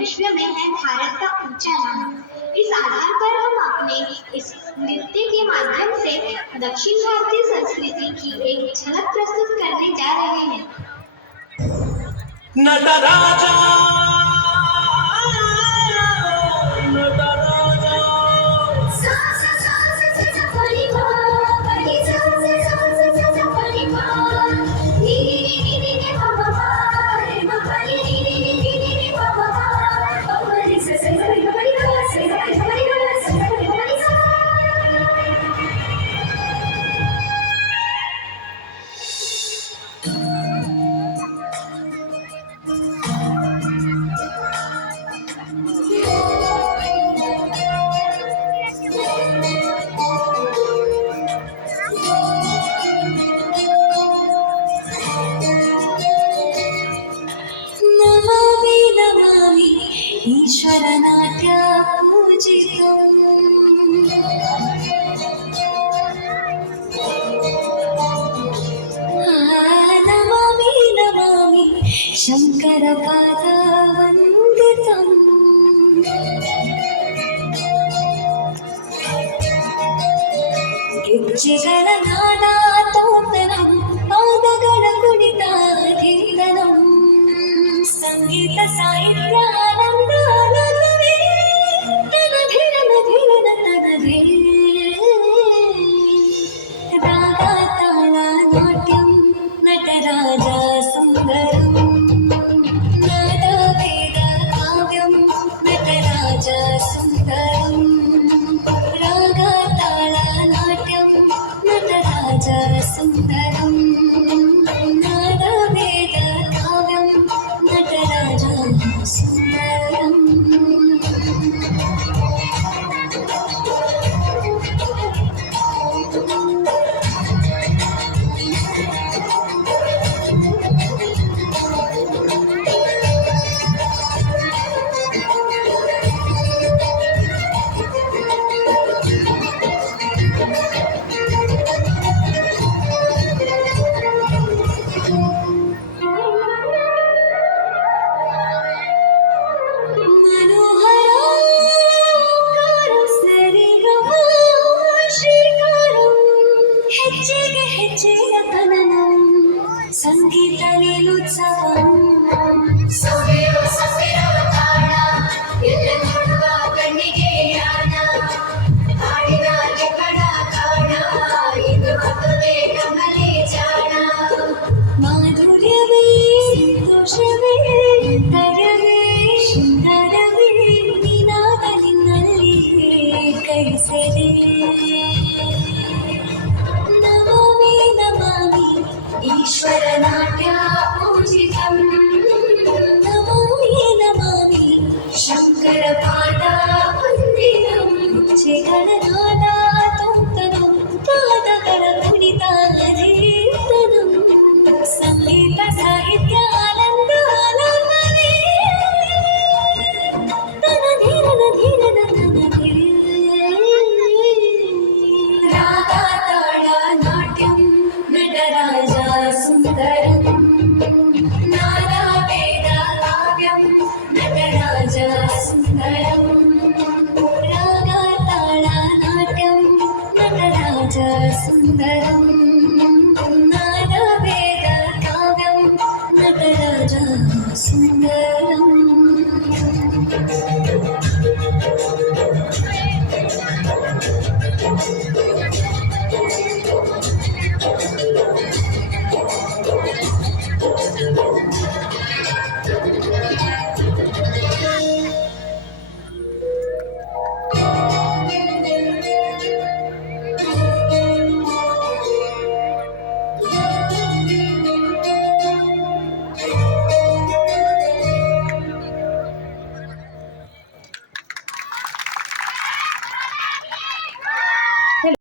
विश्व में है भारत का ऊंचा नाम। इस आधार पर हम अपने इस नृत्य के माध्यम से दक्षिण भारतीय संस्कृति की एक झलक प्रस्तुत करने जा रहे हैं। नटराजा नटराजा ईश्वरनाट्य पूजितम् नमामि नमामि शङ्करपादवन्दितम् गिज्जिगणनादातोत्तरं पादಗಳ ಕುಣಿತಾಧೀನಂ ಸಂಗೀತ ಸಾಹಿತ್ಯಾನಂದಾನಂದವೇ ತನಧಿರ ಮಧಿರ ನನ್ನದೇ ರಾಗ ತಾಳ ನಾಟ್ಯಂ ನಟರಾಜ ಸುಂದರಂ ನಾದ ವೇದ ಕಾವ್ಯಂ ನಟರಾಜ ಸುಂದರಂ ರಾಗ ತಾಳ ನಾಟ್ಯಂ ನಟರಾಜ ಸುಂದರಂ ನಾದ ವೇದ ಕಾವ್ಯಂ ನಟರಾಜ ಸುಂದರಂ ಹೆಜ್ಜೆಗೆ ಹೆಜ್ಜೆಯ ಕನನಂ ಸಂಗೀತ ನೀಲುತ್ಸವಂ ಸೊಗಡು ಸೊಗಡುವ ತಾಳ ಎಲ್ಲ ನೋಡುವ ಕಣ್ಣಿಗೆ ಯಾನ ಹಾಡಿನಾಗೆ ಕಣ ಕಾಣ ಇದು ಮದುವೆ ಕಮಲೆ ಜಾಣ ಮಾಧುರ್ಯವೇ ಸಂತೋಷವೇ ದಯವೇ ಶೃಂಗಾರವೇ ನಿನಾದ ನಿನ್ನಲ್ಲಿ ಕೈಸೆರೆ ನಮಾಮಿ ನಮಾಮಿ ಈಶ್ವರನಾಟ್ಯ ಪೂಜಿತಂ ನಮಾಮಿ ನಮಾಮಿ ಶಂಕರಪಾದ ವಂದಿತಂ ಜಗನ್ನಾಥ ತೋತ್ತರಂ ಪಾದಗಳ ಕುಣಿತಾಧೀನಂ ಸಂಗೀತ ಸಾಹಿತ್ಯ ಆನಂದ ಆನಂದವೇ ತನಧಿರನ ಧಿರನ ನನಗೆ ರಾಗ ತಾಳ ನಾಟ್ಯಂ ನಟರಾಜ ಸುಂದರಂ ನಾದ ವೇದ ಕಾವ್ಯಂ ನಟರಾಜ ಸುಂದರಂ ರಾಗ ತಾಳ ನಾಟ್ಯಂ ನಟರಾಜ ಸುಂದರಂ ನಾದ ವೇದ ಕಾವ್ಯಂ ನಟರಾಜ ಸುಂದರಂ